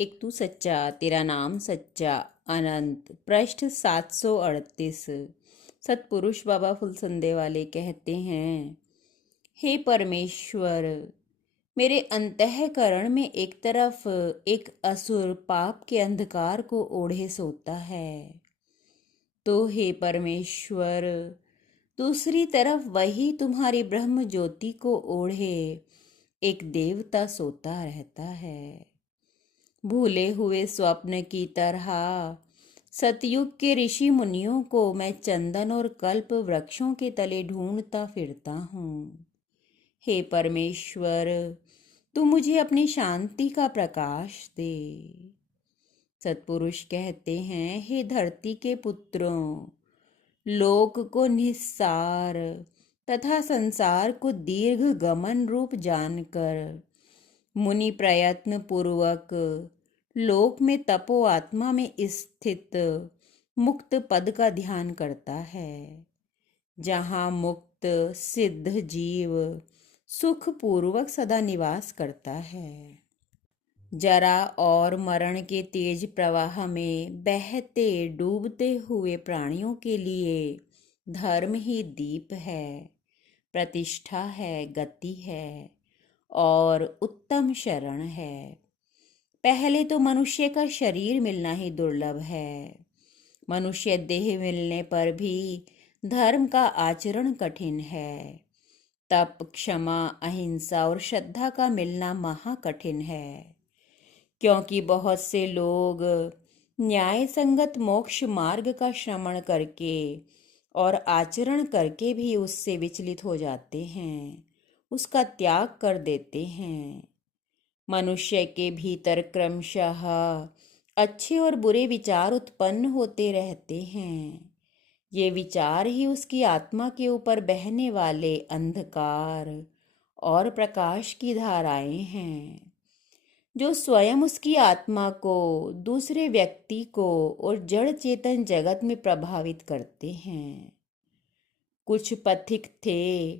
एक तू सच्चा तेरा नाम सच्चा अनंत पृष्ठ 738। सतपुरुष बाबा फुलसंदे वाले कहते हैं, हे परमेश्वर, मेरे अंतःकरण में एक तरफ एक असुर पाप के अंधकार को ओढ़े सोता है, तो हे परमेश्वर, दूसरी तरफ वही तुम्हारी ब्रह्म ज्योति को ओढ़े एक देवता सोता रहता है। भूले हुए स्वप्न की तरह सतयुग के ऋषि मुनियों को मैं चंदन और कल्प वृक्षों के तले ढूंढता फिरता हूँ। हे परमेश्वर, तू मुझे अपनी शांति का प्रकाश दे। सतपुरुष कहते हैं, हे धरती के पुत्रों, लोक को निस्सार तथा संसार को दीर्घ गमन रूप जानकर मुनि प्रयत्न पूर्वक लोक में तपो आत्मा में स्थित मुक्त पद का ध्यान करता है, जहाँ मुक्त सिद्ध जीव सुख पूर्वक सदा निवास करता है। जरा और मरण के तेज प्रवाह में बहते डूबते हुए प्राणियों के लिए धर्म ही दीप है, प्रतिष्ठा है, गति है और उत्तम शरण है। पहले तो मनुष्य का शरीर मिलना ही दुर्लभ है। मनुष्य देह मिलने पर भी धर्म का आचरण कठिन है। तप, क्षमा, अहिंसा और श्रद्धा का मिलना महाकठिन है, क्योंकि बहुत से लोग न्याय संगत मोक्ष मार्ग का श्रवण करके और आचरण करके भी उससे विचलित हो जाते हैं, उसका त्याग कर देते हैं। मनुष्य के भीतर क्रमशः अच्छे और बुरे विचार उत्पन्न होते रहते हैं। ये विचार ही उसकी आत्मा के ऊपर बहने वाले अंधकार और प्रकाश की धाराएं हैं, जो स्वयं उसकी आत्मा को, दूसरे व्यक्ति को और जड़ चेतन जगत में प्रभावित करते हैं। कुछ पथिक थे,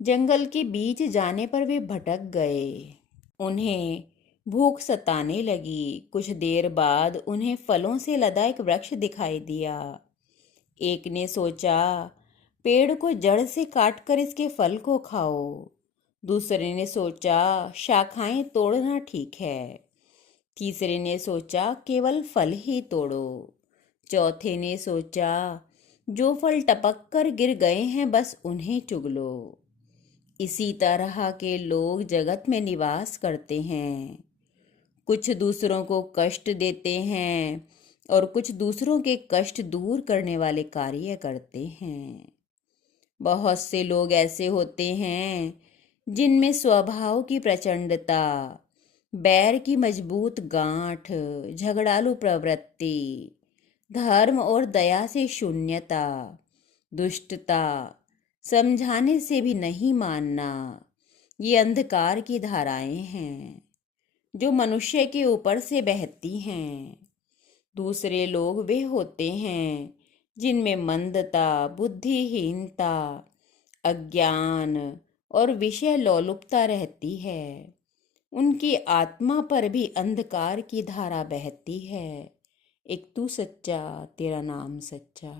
जंगल के बीच जाने पर वे भटक गए। उन्हें भूख सताने लगी। कुछ देर बाद उन्हें फलों से लदा एक वृक्ष दिखाई दिया। एक ने सोचा, पेड़ को जड़ से काटकर इसके फल को खाओ। दूसरे ने सोचा, शाखाएं तोड़ना ठीक है। तीसरे ने सोचा, केवल फल ही तोड़ो। चौथे ने सोचा, जो फल टपक कर गिर गए हैं बस उन्हें चुग लो। इसी तरह के लोग जगत में निवास करते हैं। कुछ दूसरों को कष्ट देते हैं और कुछ दूसरों के कष्ट दूर करने वाले कार्य करते हैं। बहुत से लोग ऐसे होते हैं जिनमें स्वभाव की प्रचंडता, बैर की मजबूत गांठ, झगड़ालू प्रवृत्ति, धर्म और दया से शून्यता, दुष्टता, समझाने से भी नहीं मानना, ये अंधकार की धाराएं हैं जो मनुष्य के ऊपर से बहती हैं। दूसरे लोग वे होते हैं जिनमें मंदता, बुद्धिहीनता, अज्ञान और विषय लोलुपता रहती है। उनकी आत्मा पर भी अंधकार की धारा बहती है। एक तू सच्चा तेरा नाम सच्चा।